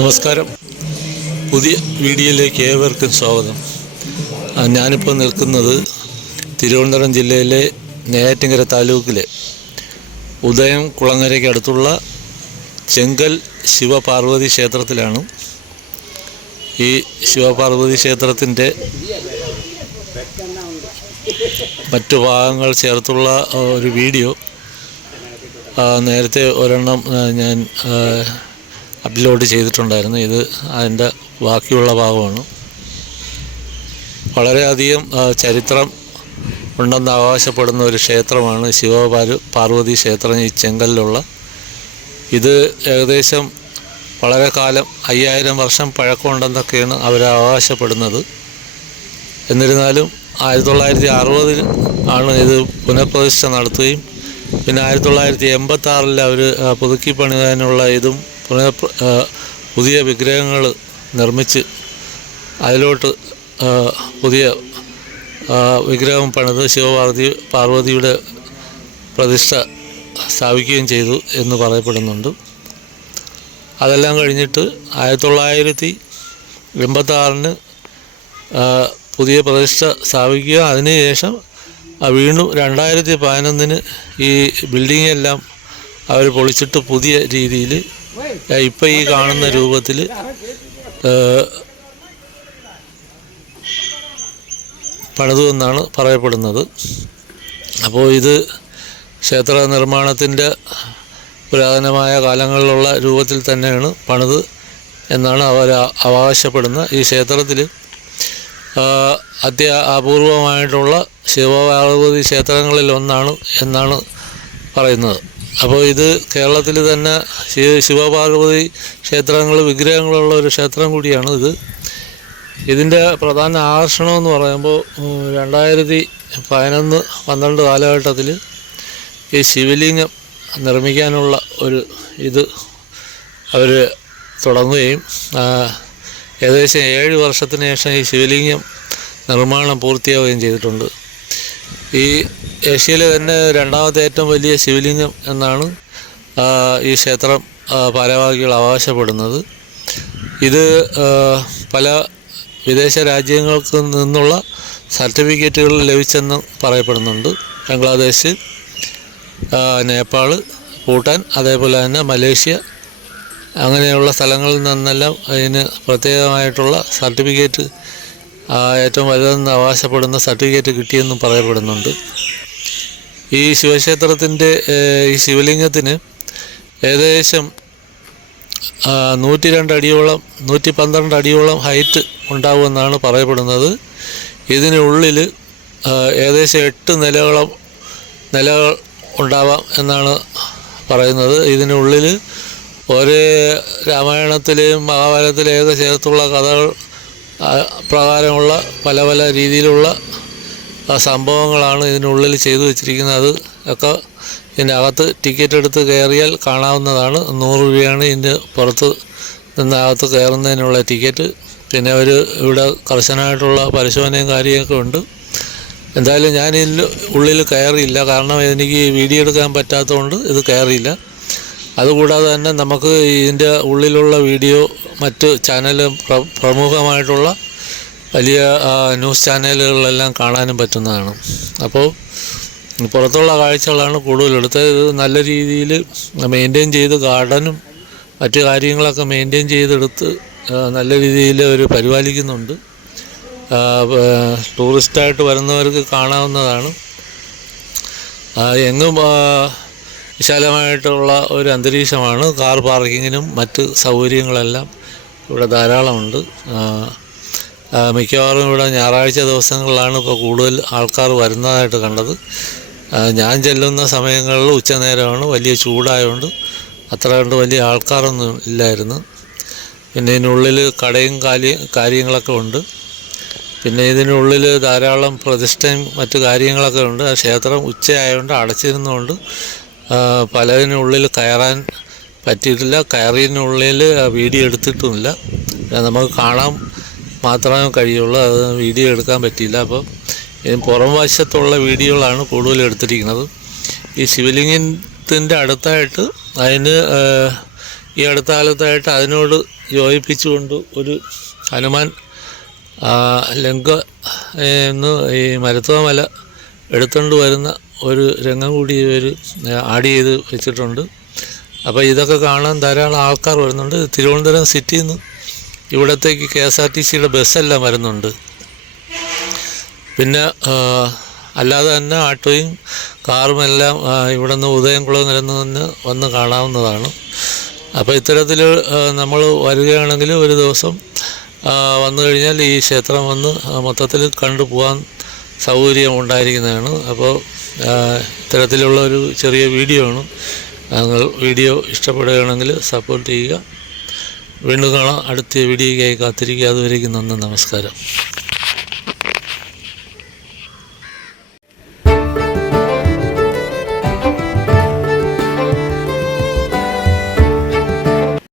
നമസ്കാരം. പുതിയ വീഡിയോയിലേക്ക് ഏവർക്കും സ്വാഗതം. ഞാനിപ്പോൾ നിൽക്കുന്നത് തിരുവനന്തപുരം ജില്ലയിലെ നെയ്യാറ്റിങ്കര താലൂക്കിലെ ഉദയം കുളങ്ങരയ്ക്ക് അടുത്തുള്ള ചെങ്കൽ ശിവപാർവതി ക്ഷേത്രത്തിലാണ്. ഈ ശിവപാർവതി ക്ഷേത്രത്തിന്റെ മറ്റു ഭാഗങ്ങൾ ചേർത്തുള്ള ഒരു വീഡിയോ നേരത്തെ ഒരെണ്ണം ഞാൻ അപ്ലോഡ് ചെയ്തിട്ടുണ്ടായിരുന്നു. ഇത് അതിന്റെ ബാക്കിയുള്ള ഭാഗമാണ്. വളരെയധികം ചരിത്രം ഉണ്ടെന്ന് അവകാശപ്പെടുന്ന ഒരു ക്ഷേത്രമാണ് ശിവപാരു പാർവതി ക്ഷേത്രം ഈ ചെങ്കലിലുള്ള. ഇത് ഏകദേശം വളരെ കാലം അയ്യായിരം വർഷം പഴക്കമുണ്ടെന്നൊക്കെയാണ് അവർ അവകാശപ്പെടുന്നത്. എന്നിരുന്നാലും ആയിരത്തി തൊള്ളായിരത്തി അറുപതിൽ ആണ് ഇത് പുനഃപ്രതിഷ്ഠ നടത്തുകയും പിന്നെ ആയിരത്തി തൊള്ളായിരത്തി എൺപത്തി ആറിൽ അവർ പുതുക്കി പണിതാനുള്ള ഇതും പുതിയ വിഗ്രഹങ്ങൾ നിർമ്മിച്ച് അതിലോട്ട് പുതിയ വിഗ്രഹം പണിത് ശിവപാർവതി പാർവതിയുടെ പ്രതിഷ്ഠ സ്ഥാപിക്കുകയും ചെയ്തു എന്ന് പറയപ്പെടുന്നുണ്ട്. അതെല്ലാം കഴിഞ്ഞിട്ട് ആയിരത്തി തൊള്ളായിരത്തി എൺപത്താറിന് പുതിയ പ്രതിഷ്ഠ സ്ഥാപിക്കുക. അതിനുശേഷം വീണ്ടും രണ്ടായിരത്തി പതിനൊന്നിന് ഈ ബിൽഡിംഗ് എല്ലാം അവർ പൊളിച്ചിട്ട് പുതിയ രീതിയിൽ ഇപ്പം ഈ കാണുന്ന രൂപത്തിൽ പണിതു എന്നാണ് പറയപ്പെടുന്നത്. അപ്പോൾ ഇത് ക്ഷേത്ര നിർമ്മാണത്തിന്റെ പുരാതനമായ കാലങ്ങളിലുള്ള രൂപത്തിൽ തന്നെയാണ് പണിത് എന്നാണ് അവർ അവകാശപ്പെടുന്ന ഈ ക്ഷേത്രത്തിൽ അത്യ അപൂർവമായിട്ടുള്ള ശിവപാർവതി ക്ഷേത്രങ്ങളിൽ ഒന്നാണ് എന്നാണ് പറയുന്നത്. അപ്പോൾ ഇത് കേരളത്തിൽ തന്നെ ശിവ ശിവപാർവതി ക്ഷേത്രങ്ങൾ വിഗ്രഹങ്ങളുള്ള ഒരു ക്ഷേത്രം കൂടിയാണ് ഇത്. ഇതിന്റെ പ്രധാന ആകർഷണം എന്ന് പറയുമ്പോൾ രണ്ടായിരത്തി പതിനൊന്ന് പന്ത്രണ്ട് കാലഘട്ടത്തിൽ ഈ ശിവലിംഗം നിർമ്മിക്കാനുള്ള ഒരു ഇത് അവർ തുടങ്ങുകയും ഏകദേശം ഏഴ് വർഷത്തിന് ശേഷം ഈ ശിവലിംഗം നിർമ്മാണം പൂർത്തിയാവുകയും ചെയ്തിട്ടുണ്ട്. ഈ ഏഷ്യയിലെ തന്നെ രണ്ടാമത്തെ ഏറ്റവും വലിയ ശിവലിംഗം എന്നാണ് ഈ ക്ഷേത്രം ഭാരവാഹികൾ അവകാശപ്പെടുന്നത്. ഇത് പല വിദേശ രാജ്യങ്ങൾക്ക് നിന്നുള്ള സർട്ടിഫിക്കറ്റുകൾ ലഭിച്ചെന്ന് പറയപ്പെടുന്നുണ്ട്. ബംഗ്ലാദേശ് നേപ്പാൾ ഭൂട്ടാൻ അതേപോലെ തന്നെ മലേഷ്യ അങ്ങനെയുള്ള സ്ഥലങ്ങളിൽ നിന്നെല്ലാം അതിന് പ്രത്യേകമായിട്ടുള്ള സർട്ടിഫിക്കറ്റ് ഏറ്റവും വലുതെന്ന് അവകാശപ്പെടുന്ന സർട്ടിഫിക്കറ്റ് കിട്ടിയെന്നും പറയപ്പെടുന്നുണ്ട്. ഈ ശിവക്ഷേത്രത്തിന്റെ ഈ ശിവലിംഗത്തിന് ഏകദേശം നൂറ്റി രണ്ട് അടിയോളം നൂറ്റി പന്ത്രണ്ട് അടിയോളം ഹൈറ്റ് ഉണ്ടാകുമെന്നാണ് പറയപ്പെടുന്നത് ഇതിനുള്ളിൽ ഏകദേശം എട്ട് നിലകളും നിലകൾ ഉണ്ടാവാം എന്നാണ് പറയുന്നത്. ഇതിനുള്ളിൽ ഒരേ രാമായണത്തിലെയും മഹാഭാരതത്തിലെയൊക്കെ ചേർത്തുള്ള കഥകൾ പ്രകാരമുള്ള പല പല രീതിയിലുള്ള സംഭവങ്ങളാണ് ഇതിനുള്ളിൽ ചെയ്തു വെച്ചിരിക്കുന്നത്. അത് ഒക്കെ അകത്ത് ടിക്കറ്റ് എടുത്ത് കയറിയാൽ കാണാവുന്നതാണ്. നൂറ് രൂപയാണ് ഇതിന്റെ പുറത്ത് നിന്നകത്ത് കയറുന്നതിനുള്ള ടിക്കറ്റ്. പിന്നെ ഒരു ഇവിടെ കർശനമായിട്ടുള്ള പരിശോധനയും കാര്യമൊക്കെ ഉണ്ട്. എന്തായാലും ഞാൻ ഉള്ളിൽ കയറിയില്ല. കാരണം എനിക്ക് വീഡിയോ എടുക്കാൻ പറ്റാത്തതുകൊണ്ട് ഇത് കയറിയില്ല. അതുകൂടാതെ തന്നെ നമുക്ക് ഇതിന്റെ ഉള്ളിലുള്ള വീഡിയോ മറ്റ് ചാനൽ പ്രമുഖമായിട്ടുള്ള വലിയ ന്യൂസ് ചാനലുകളിലെല്ലാം കാണാനും പറ്റുന്നതാണ്. അപ്പോൾ പുറത്തുള്ള കാഴ്ചകളാണ് കൂടുതലെടുത്ത് ഇത് നല്ല രീതിയിൽ മെയിന്റെയിൻ ചെയ്ത് ഗാർഡനും മറ്റു കാര്യങ്ങളൊക്കെ മെയിന്റെയിൻ ചെയ്തെടുത്ത് നല്ല രീതിയിൽ അവർ പരിപാലിക്കുന്നുണ്ട്. ടൂറിസ്റ്റായിട്ട് വരുന്നവർക്ക് കാണാവുന്നതാണ്. എങ്ങും വിശാലമായിട്ടുള്ള ഒരു അന്തരീക്ഷമാണ്. കാർ പാർക്കിങ്ങിനും മറ്റ് സൗകര്യങ്ങളെല്ലാം ഇവിടെ ധാരാളമുണ്ട്. മിക്കവാറും ഇവിടെ ഞായറാഴ്ച ദിവസങ്ങളിലാണ് ഇപ്പോൾ കൂടുതൽ ആൾക്കാർ വരുന്നതായിട്ട് കണ്ടത്. ഞാൻ ചെല്ലുന്ന സമയങ്ങളിൽ ഉച്ചനേരമാണ് വലിയ ചൂടായതുകൊണ്ട് അത്ര കണ്ട് വലിയ ആൾക്കാരൊന്നും ഇല്ലായിരുന്നു. പിന്നെ ഇതിനുള്ളിൽ കടയും കാലി കാര്യങ്ങളൊക്കെ ഉണ്ട്. പിന്നെ ഇതിനുള്ളിൽ ധാരാളം പ്രതിഷ്ഠയും മറ്റു കാര്യങ്ങളൊക്കെ ഉണ്ട്. ക്ഷേത്രം ഉച്ചയായതുകൊണ്ട് അടച്ചിരുന്നുകൊണ്ട് പലതിനുള്ളിൽ കയറാൻ പറ്റിയിട്ടില്ല. കയറിയതിനുള്ളിൽ വീഡിയോ എടുത്തിട്ടുമില്ല. നമുക്ക് കാണാൻ മാത്രമേ കഴിയുള്ളൂ. അത് വീഡിയോ എടുക്കാൻ പറ്റിയില്ല. അപ്പോൾ പുറം വശത്തുള്ള വീഡിയോകളാണ് കൂടുതൽ എടുത്തിരിക്കുന്നത്. ഈ ശിവലിംഗത്തിന്റെ അടുത്തായിട്ട് അതിന് ഈ അടുത്ത കാലത്തായിട്ട് അതിനോട് യോജിപ്പിച്ചുകൊണ്ട് ഒരു ഹനുമാൻ ലങ്ക എന്ന് ഈ മരുത്തുവ മല എടുത്തുകൊണ്ട് വരുന്ന ഒരു രംഗം കൂടി ഇവർ ആഡ് ചെയ്ത് വെച്ചിട്ടുണ്ട്. അപ്പോൾ ഇതൊക്കെ കാണാൻ ധാരാളം ആൾക്കാർ വരുന്നുണ്ട്. തിരുവനന്തപുരം സിറ്റിയിൽ നിന്ന് ഇവിടത്തേക്ക് കെ എസ് ആർ ടി സിയുടെ ബസ്സെല്ലാം വരുന്നുണ്ട്. പിന്നെ അല്ലാതെ തന്നെ ആട്ടോയും കാറും എല്ലാം ആ, ഇവിടെ നിന്ന് ഉദയംകുളം നിരന്ന് നിന്ന് വന്ന് കാണാവുന്നതാണ്. അപ്പോൾ ഇത്തരത്തിൽ നമ്മൾ വരികയാണെങ്കിൽ ഒരു ദിവസം വന്നു കഴിഞ്ഞാൽ ഈ ക്ഷേത്രം വന്ന് മൊത്തത്തിൽ കണ്ടു പോകാൻ സൗകര്യം ഉണ്ടായിരിക്കുന്നതാണ് അപ്പോൾ ഇത്തരത്തിലുള്ള ഒരു ചെറിയ വീഡിയോ ആണ്. നിങ്ങൾ വീഡിയോ ഇഷ്ടപ്പെടുകയാണെങ്കിൽ സപ്പോർട്ട് ചെയ്യുക. വീണ്ടും കാണാം. അടുത്ത വീഡിയോയ്ക്കായി കാത്തിരിക്കുക. അതുവരേക്കും നന്ദി. നമസ്കാരം.